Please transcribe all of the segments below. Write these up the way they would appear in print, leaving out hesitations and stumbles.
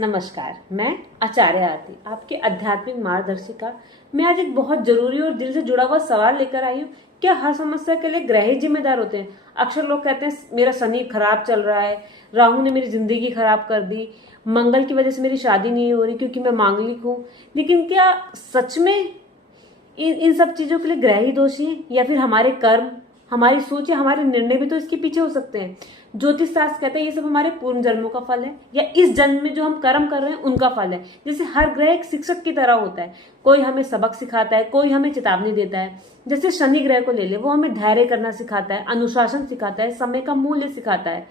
नमस्कार, मैं आचार्य आरती, आपके आध्यात्मिक मार्गदर्शिका। मैं आज एक बहुत जरूरी और दिल से जुड़ा हुआ सवाल लेकर आई हूँ। क्या हर समस्या के लिए ग्रह ही जिम्मेदार होते हैं? अक्सर लोग कहते हैं मेरा शनि खराब चल रहा है, राहु ने मेरी जिंदगी खराब कर दी, मंगल की वजह से मेरी शादी नहीं हो रही क्योंकि मैं मांगलिक हूँ। लेकिन क्या सच में इन सब चीजों के लिए ग्रह ही दोषी हैं, या फिर हमारे कर्म, हमारी सोच या हमारे निर्णय भी तो इसके पीछे हो सकते हैं? ज्योतिष शास्त्र कहते हैं ये सब हमारे पूर्व जन्मों का फल है, या इस जन्म में जो हम कर्म कर रहे हैं उनका फल है। जैसे हर ग्रह एक शिक्षक की तरह होता है, कोई हमें सबक सिखाता है, कोई हमें चेतावनी देता है। जैसे शनि ग्रह को ले ले, वो हमें धैर्य करना सिखाता है, अनुशासन सिखाता है, समय का मूल्य सिखाता है।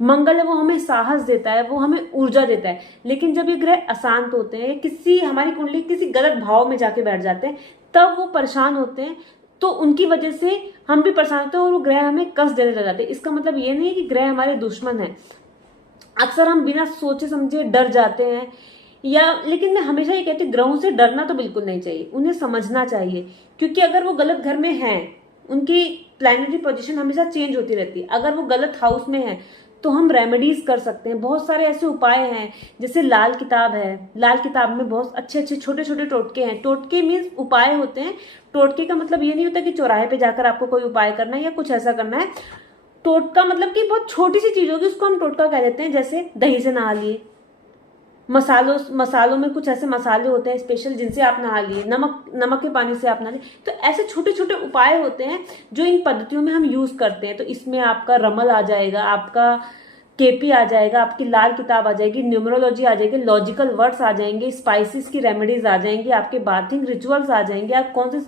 मंगल है, वो हमें साहस देता है, वो हमें ऊर्जा देता है। लेकिन जब ये ग्रह अशांत होते हैं, किसी हमारी कुंडली किसी गलत भाव में जाके बैठ जाते हैं, तब वो परेशान होते हैं। तो उनकी वजह से हम भी परेशान होते हैं और वो ग्रह हमें कष्ट देने लग जाते हैं। इसका मतलब ये नहीं है कि ग्रह हमारे दुश्मन है। अक्सर हम बिना सोचे समझे डर जाते हैं, लेकिन मैं हमेशा ये कहती हूँ ग्रहों से डरना तो बिल्कुल नहीं चाहिए, उन्हें समझना चाहिए। क्योंकि अगर वो गलत घर में हैं, उनकी प्लैनेटरी पोजीशन हमेशा चेंज होती रहती है। अगर वो गलत हाउस में है तो हम रेमेडीज कर सकते हैं। बहुत सारे ऐसे उपाय हैं, जैसे लाल किताब है, लाल किताब में बहुत अच्छे अच्छे छोटे छोटे टोटके हैं। टोटके मीन्स उपाय होते हैं। टोटके का मतलब ये नहीं होता कि चौराहे पे जाकर आपको कोई उपाय करना है या कुछ ऐसा करना है। टोटका मतलब कि बहुत छोटी सी चीज होगी, उसको हम टोटका कह देते हैं। जैसे दही से नहा लिए, मसालों में कुछ ऐसे मसाले होते हैं स्पेशल जिनसे आप नहा लिए, नमक के पानी से आप नहा लिए। तो ऐसे छोटे छोटे उपाय होते हैं जो इन पद्धतियों में हम यूज करते हैं। तो इसमें आपका रमल आ जाएगा, आपका केपी आ जाएगा, आपकी लाल किताब आ जाएगी, न्यूमरोलॉजी आ जाएगी, लॉजिकल वर्ड्स आ जाएंगे, स्पाइसेस की रेमेडीज आ जाएंगी, आपके बाथिंग रिचुअल्स आ जाएंगे। आप कौन से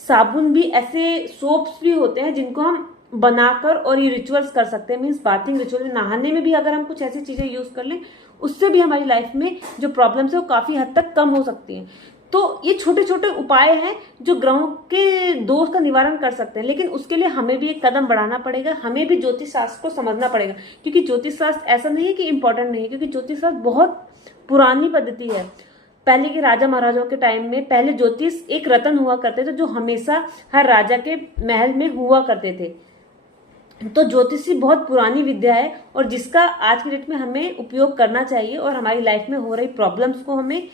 साबुन भी, ऐसे सोप्स भी होते हैं जिनको हम बनाकर और ये रिचुअल्स कर सकते हैं। मीन्स बाथिंग रिचुअल में, नहाने में भी अगर हम कुछ ऐसी चीजें यूज कर लें, उससे भी हमारी लाइफ में जो प्रॉब्लम्स है वो काफी हद तक कम हो सकती हैं। तो ये छोटे छोटे उपाय हैं जो ग्रहों के दोष का निवारण कर सकते हैं। लेकिन उसके लिए हमें भी एक कदम बढ़ाना पड़ेगा, हमें भी ज्योतिष शास्त्र को समझना पड़ेगा। क्योंकि ज्योतिष शास्त्र ऐसा नहीं है कि इंपॉर्टेंट नहीं है, क्योंकि ज्योतिष शास्त्र बहुत पुरानी पद्धति है। पहले के राजा महाराजाओं के टाइम में पहले ज्योतिष एक रत्न हुआ करते थे जो हमेशा हर राजा के महल में हुआ करते थे। तो ज्योतिषी बहुत पुरानी विद्या है और जिसका आज की डेट में हमें उपयोग करना चाहिए, और हमारी लाइफ में हो रही प्रॉब्लम्स को हमें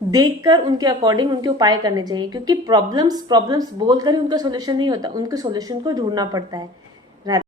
देखकर उनके अकॉर्डिंग उनके उपाय करने चाहिए। क्योंकि प्रॉब्लम्स बोलकर ही उनका सोल्यूशन नहीं होता, उनके सोल्यूशन को ढूंढना पड़ता है।